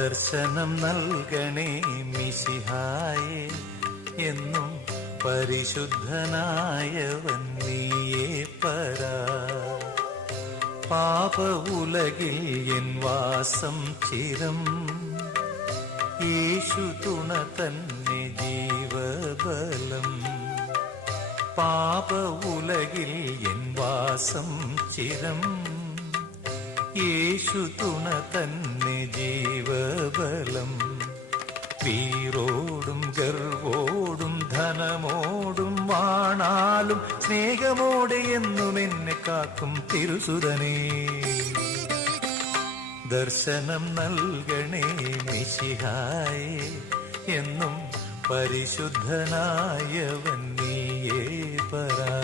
ദർശനം നൽകണേ മിശിഹായേ, എന്നും പരിശുദ്ധനായവൻ നീയേ പരാ. പാപ ഉലകിൽ എൻ വാസം ചിരം, യേശു തുണ തന്നെ ജീവബലം. പാപ ഉലകിൽ എൻ വാസം ചിരം, യേശു തുണ തന്നെ ജീവബലം. വീറോടും ഗർവോടും ധനമോടും വാണാലും സ്നേഹമോടെ എന്നും എന്നെ കാക്കും തിരുസുതനേ. ദർശനം നൽകണേ മിശിഹായേ, എന്നും പരിശുദ്ധനായവൻ നീയേ പരാ.